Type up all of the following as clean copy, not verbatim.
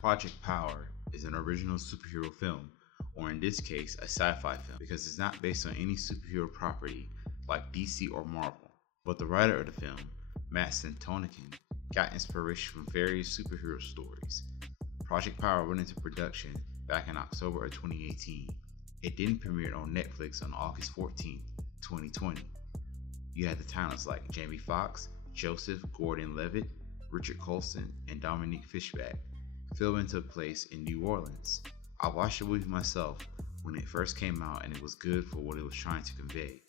Project Power is an original superhero film, or in this case, a sci fi film, because it's not based on any superhero property like DC or Marvel. But the writer of the film, Matt Santonikin, got inspiration from various superhero stories. Project Power went into production back in October of 2018. It then premiered on Netflix on August 14th, 2020. You had the talents like Jamie Foxx, Joesph Gordon-Levitt, Richard Colson, and Dominque Fishback. Filming took place in New Orleans. I watched the movie myself when it first came out and it was good for what it was trying to convey.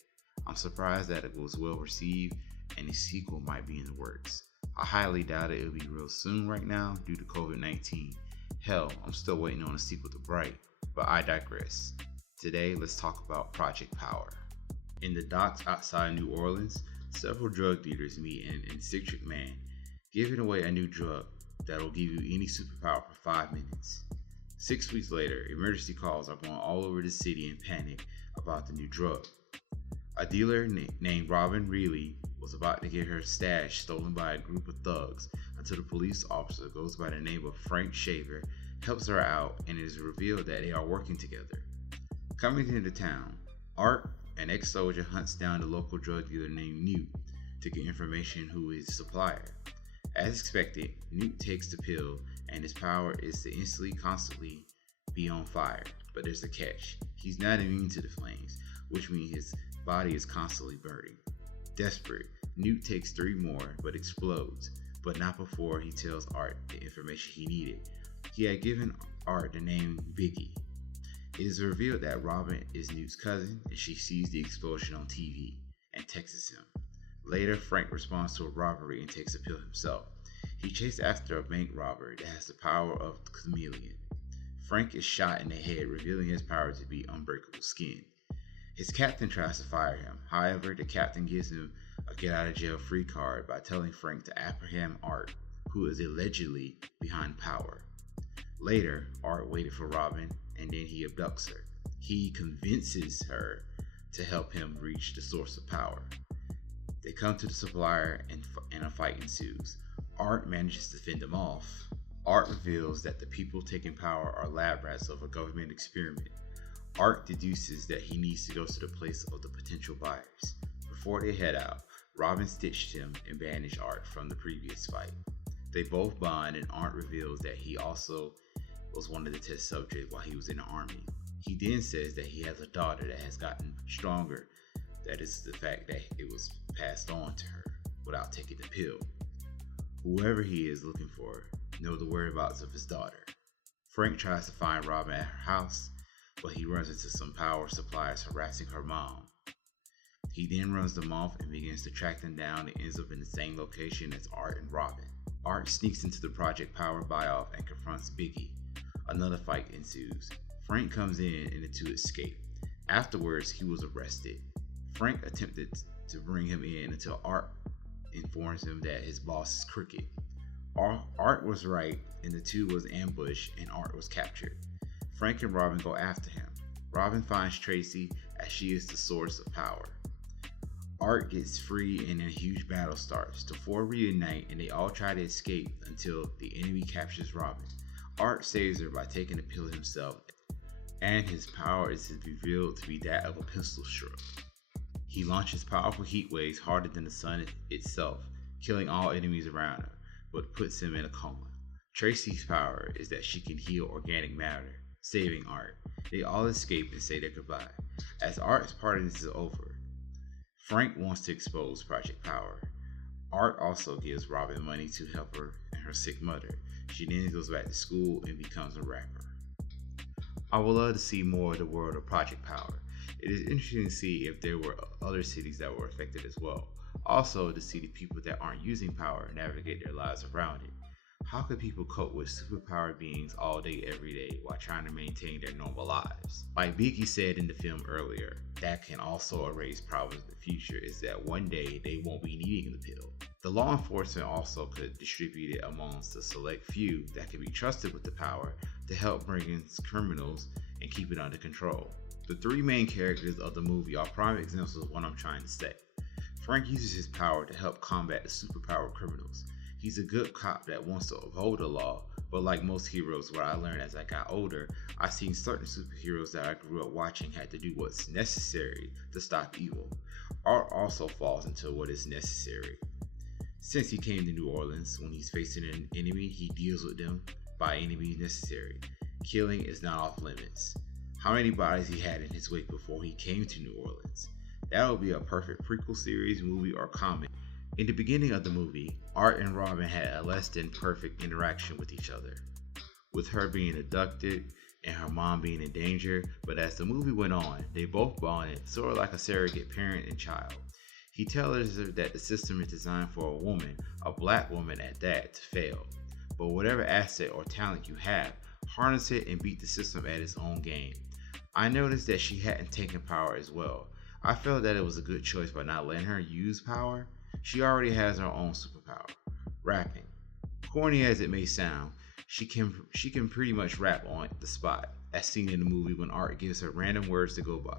I'm surprised that it was well received and a sequel might be in the works. I highly doubt it'll be real soon right now due to COVID-19. Hell, I'm still waiting on a sequel to Bright, but I digress. Today, let's talk about Project Power. In the docks outside New Orleans, several drug dealers meet an eccentric man, giving away a new drug that'll give you any superpower for 5 minutes. 6 weeks later, emergency calls are going all over the city in panic about the new drug. A dealer named Robin Reilly was about to get her stash stolen by a group of thugs until the police officer goes by the name of Frank Shaver, helps her out, and it is revealed that they are working together. Coming into town, Art, an ex-soldier, hunts down the local drug dealer named Newt to get information who is the supplier. As expected, Newt takes the pill and his power is to constantly be on fire. But there's a catch. He's not immune to the flames, which means his body is constantly burning. Desperate, Newt takes 3 more but explodes, but not before he tells Art the information he needed. He had given Art the name Biggie. It is revealed that Robin is Newt's cousin and she sees the explosion on TV and texts him. Later, Frank responds to a robbery and takes a pill himself. He chases after a bank robber that has the power of the chameleon. Frank is shot in the head, revealing his power to be unbreakable skin. His captain tries to fire him. However, the captain gives him a get out of jail free card by telling Frank to apprehend Art, who is allegedly behind power. Later, Art waited for Robin and then he abducts her. He convinces her to help him reach the source of power. They come to the supplier and a fight ensues. Art manages to fend them off. Art reveals that the people taking power are lab rats of a government experiment. Art deduces that he needs to go to the place of the potential buyers. Before they head out, Robin stitched him and bandaged Art from the previous fight. They both bond and Art reveals that he also was one of the test subjects while he was in the army. He then says that he has a daughter that has gotten stronger. That is the fact that it was passed on to her without taking the pill. Whoever he is looking for knows the whereabouts of his daughter. Frank tries to find Robin at her house, but he runs into some power suppliers harassing her mom. He then runs them off and begins to track them down and ends up in the same location as Art and Robin. Art sneaks into the Project Power buy-off and confronts Biggie. Another fight ensues. Frank comes in and the two escape. Afterwards, he was arrested. Frank attempted to bring him in until Art informs him that his boss is crooked. Art was right and the two was ambushed and Art was captured. Frank and Robin go after him. Robin finds Tracy as she is the source of power. Art gets free and a huge battle starts. The 4 reunite and they all try to escape until the enemy captures Robin. Art saves her by taking the pill himself, and his power is revealed to be that of a pistol stroke. He launches powerful heat waves harder than the sun itself, killing all enemies around him, but puts him in a coma. Tracy's power is that she can heal organic matter, saving Art. They all escape and say their goodbye. As Art's part of this is over, Frank wants to expose Project Power. Art also gives Robin money to help her and her sick mother. She then goes back to school and becomes a rapper. I would love to see more of the world of Project Power. It is interesting to see if there were other cities that were affected as well. Also, to see the people that aren't using power navigate their lives around it. How could people cope with superpowered beings all day, every day, while trying to maintain their normal lives? Like Biggie said in the film earlier, that can also erase problems in the future is that one day they won't be needing the pill. The law enforcement also could distribute it amongst the select few that can be trusted with the power to help bring in criminals and keep it under control. The 3 main characters of the movie are prime examples of what I'm trying to say. Frank uses his power to help combat the superpowered criminals. He's a good cop that wants to uphold the law, But like most heroes, what I learned as I got older, I seen certain superheroes that I grew up watching had to do what's necessary to stop evil. Art also falls into what is necessary. Since he came to New Orleans, when he's facing an enemy, he deals with them by any means necessary. Killing is not off limits. How many bodies he had in his wake before he came to New Orleans? That would be a perfect prequel series, movie, or comic. In the beginning of the movie, Art and Robin had a less than perfect interaction with each other, with her being abducted and her mom being in danger, but as the movie went on, they both bonded, sort of like a surrogate parent and child. He tells her that the system is designed for a woman, a black woman at that, to fail. But whatever asset or talent you have, harness it and beat the system at its own game. I noticed that she hadn't taken power as well. I felt that it was a good choice by not letting her use power. She already has her own superpower, rapping. Corny as it may sound, she can pretty much rap on the spot, as seen in the movie when Art gives her random words to go by.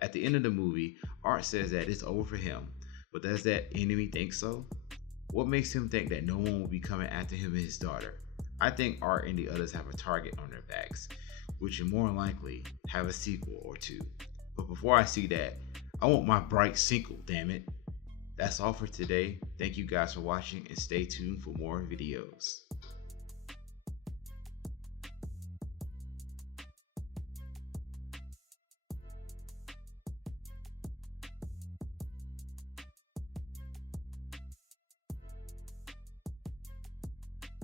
At the end of the movie, Art says that it's over for him, but does that enemy think so? What makes him think that no one will be coming after him and his daughter? I think Art and the others have a target on their backs, which will more likely have a sequel or two. But before I see that, I want my bright sequel, damn it. That's all for today. Thank you guys for watching and stay tuned for more videos.